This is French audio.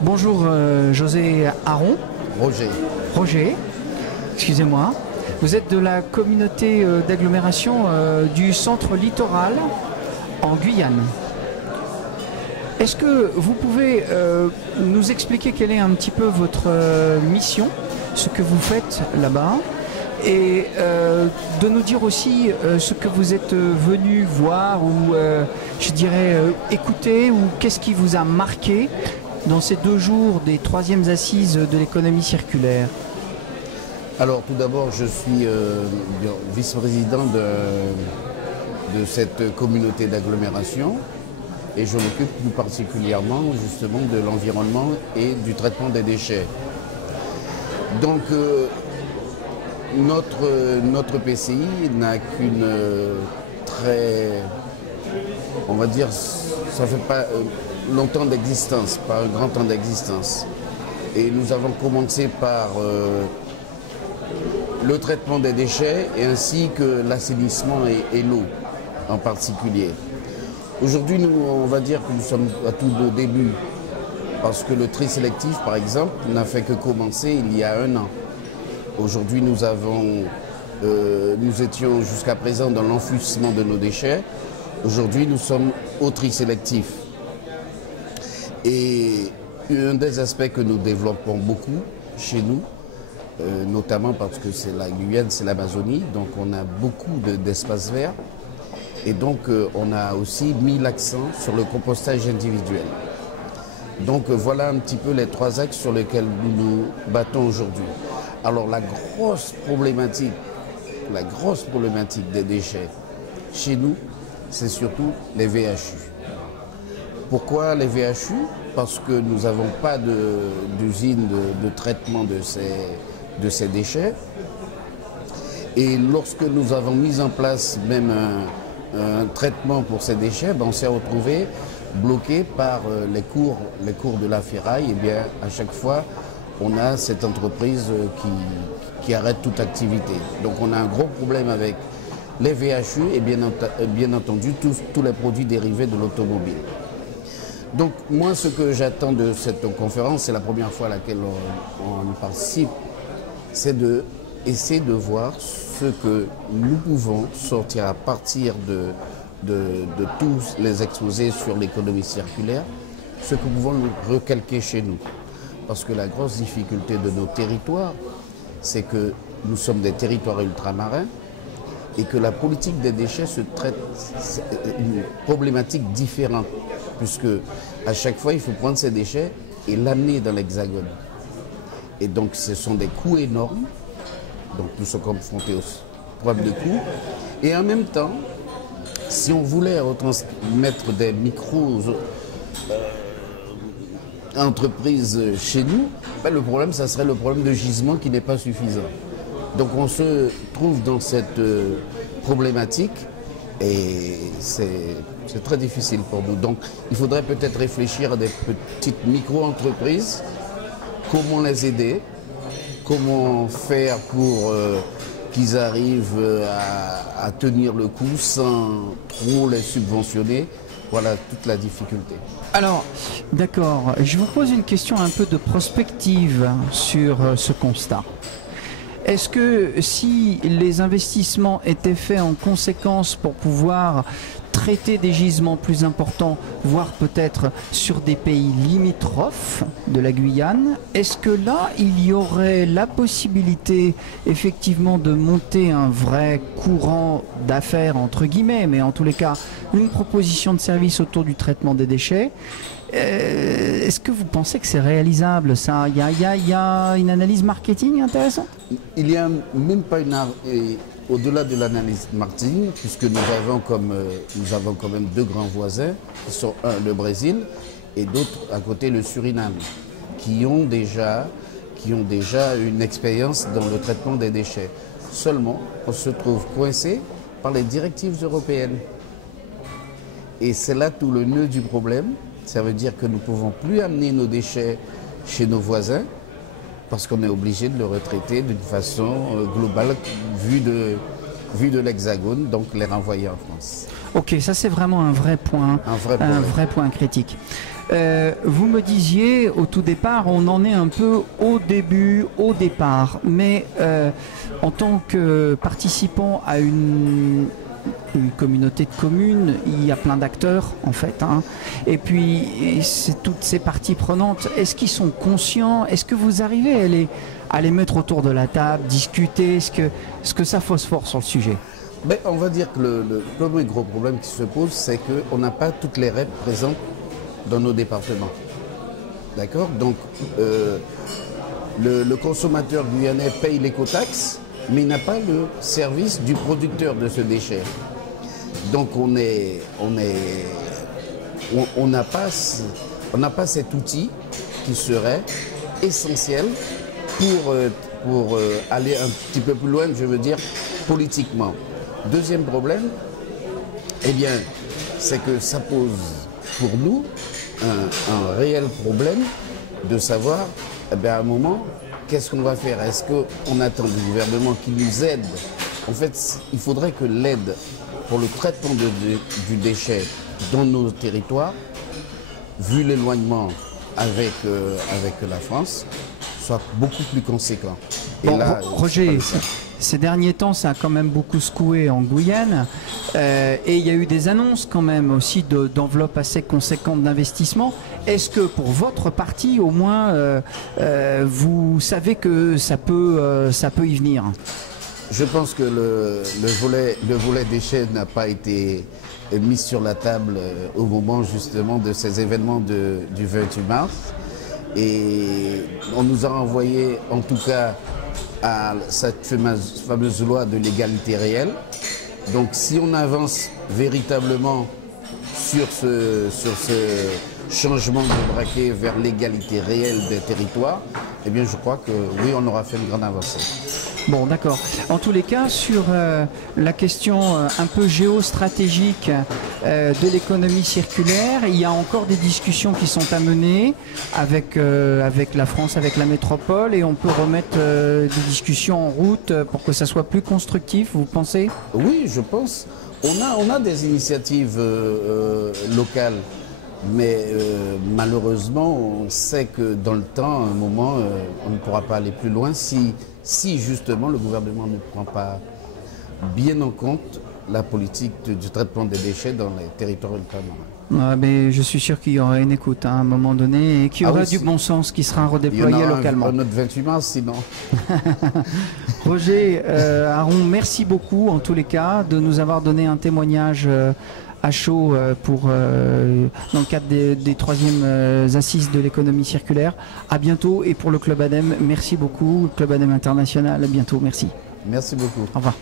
Bonjour José Aron. Roger. Roger, excusez-moi. Vous êtes de la communauté d'agglomération du centre littoral en Guyane. Est-ce que vous pouvez nous expliquer quelle est un petit peu votre mission, ce que vous faites là-bas, et de nous dire aussi ce que vous êtes venu voir ou je dirais écouter, ou qu'est-ce qui vous a marqué dans ces 2 jours des 3e assises de l'économie circulaire? Alors tout d'abord, je suis vice-président de cette communauté d'agglomération et je m'occupe plus particulièrement justement de l'environnement et du traitement des déchets. Donc notre PCI n'a qu'une on va dire, ça fait pas longtemps d'existence, pas un grand temps d'existence. Et nous avons commencé par le traitement des déchets et ainsi que l'assainissement et l'eau en particulier. Aujourd'hui, on va dire que nous sommes à tout au début parce que le tri sélectif, par exemple, n'a fait que commencer il y a 1 an. Aujourd'hui, nous étions jusqu'à présent dans l'enfouissement de nos déchets. Aujourd'hui, nous sommes au tri sélectif. Et un des aspects que nous développons beaucoup chez nous, notamment parce que c'est la Guyane, c'est l'Amazonie, donc on a beaucoup d'espaces verts. Et donc on a aussi mis l'accent sur le compostage individuel. Donc voilà un petit peu les 3 axes sur lesquels nous nous battons aujourd'hui. Alors la grosse problématique des déchets chez nous, c'est surtout les VHU. Pourquoi les VHU? Parce que nous n'avons pas d'usine de traitement de ces déchets. Et lorsque nous avons mis en place même un traitement pour ces déchets, on s'est retrouvé bloqué par les cours de la ferraille. Et bien à chaque fois, on a cette entreprise qui arrête toute activité. Donc on a un gros problème avec les VHU et bien entendu tous les produits dérivés de l'automobile. Donc moi, ce que j'attends de cette conférence, c'est la première fois à laquelle on participe, c'est d'essayer de voir ce que nous pouvons sortir à partir de tous les exposés sur l'économie circulaire, ce que nous pouvons recalquer chez nous. Parce que la grosse difficulté de nos territoires, c'est que nous sommes des territoires ultramarins et que la politique des déchets se traite une problématique différente, puisque à chaque fois, il faut prendre ces déchets et l'amener dans l'Hexagone. Et donc, ce sont des coûts énormes. Donc, nous sommes confrontés aux problèmes de coûts. Et en même temps, si on voulait retransmettre des entreprises chez nous, le problème, ça serait le problème de gisement qui n'est pas suffisant. Donc on se trouve dans cette problématique et c'est très difficile pour nous. Donc il faudrait peut-être réfléchir à des petites micro-entreprises, comment les aider, comment faire pour qu'ils arrivent à tenir le coup sans trop les subventionner. Voilà toute la difficulté. Alors, d'accord, je vous pose une question un peu de prospective sur ce constat. Est-ce que si les investissements étaient faits en conséquence pour pouvoir traiter des gisements plus importants, voire peut-être sur des pays limitrophes de la Guyane, est-ce que là, il y aurait la possibilité effectivement de monter un vrai courant d'affaires, entre guillemets, mais en tous les cas, une proposition de service autour du traitement des déchets? Est-ce que vous pensez que c'est réalisable, ça? Il y a une analyse marketing intéressante? Il n'y a même pas au-delà de l'analyse marketing, puisque nous avons quand même 2 grands voisins, qui sont le Brésil et d'autres à côté le Suriname, qui ont déjà une expérience dans le traitement des déchets. Seulement, on se trouve coincé par les directives européennes. Et c'est là tout le nœud du problème. Ça veut dire que nous ne pouvons plus amener nos déchets chez nos voisins parce qu'on est obligé de le retraiter d'une façon globale vu vu de l'Hexagone, donc les renvoyer en France. Ok, ça c'est vraiment un vrai point, un vrai point critique. Vous me disiez au tout départ, on en est un peu au début, au départ, mais en tant que participant à une communauté de communes, il y a plein d'acteurs en fait, hein. Et puis c'est toutes ces parties prenantes, est-ce qu'ils sont conscients, est-ce que vous arrivez à les mettre autour de la table, discuter, est-ce que ça phosphore sur le sujet? Mais on va dire que le premier gros problème qui se pose, c'est qu'on n'a pas toutes les REP présentes dans nos départements. D'accord? Donc, le consommateur guyanais paye l'écotaxe, mais il n'a pas le service du producteur de ce déchet. Donc, on n'a pas cet outil qui serait essentiel pour aller un petit peu plus loin, je veux dire, politiquement. Deuxième problème, eh bien, c'est que ça pose pour nous un réel problème de savoir, eh bien, à un moment, qu'est-ce qu'on va faire? Est-ce qu'on attend du gouvernement qui nous aide? En fait, il faudrait que l'aide pour le traitement du déchet dans nos territoires, vu l'éloignement avec la France, soit beaucoup plus conséquent. Et bon, là, Roger, ces derniers temps, ça a quand même beaucoup secoué en Guyane. Et il y a eu des annonces quand même aussi d'enveloppes assez conséquentes d'investissement. Est-ce que pour votre parti, au moins, vous savez que ça peut y venir? Je pense que le volet déchets n'a pas été mis sur la table au moment justement de ces événements du 28 mars. Et on nous a envoyé en tout cas à cette fameuse loi de l'égalité réelle. Donc si on avance véritablement sur ce changement de braquet vers l'égalité réelle des territoires, eh bien je crois que oui, on aura fait une grande avancée. Bon, d'accord. En tous les cas, sur la question un peu géostratégique de l'économie circulaire, il y a encore des discussions qui sont à mener avec la France, avec la métropole, et on peut remettre des discussions en route pour que ça soit plus constructif, vous pensez? Oui, je pense. On a des initiatives locales, mais malheureusement, on sait que dans le temps, à un moment, on ne pourra pas aller plus loin si justement le gouvernement ne prend pas bien en compte la politique du traitement des déchets dans les territoires ultramarins. Mais je suis sûr qu'il y aura une écoute à un moment donné et qu'il y aura du bon sens qui sera redéployé localement. Notre 28 mars, sinon. Roger Aron, merci beaucoup en tous les cas de nous avoir donné un témoignage à chaud dans le cadre des troisièmes assises de l'économie circulaire. À bientôt, et pour le Club ADEME, merci beaucoup. Club ADEME International, à bientôt, merci. Merci beaucoup. Au revoir.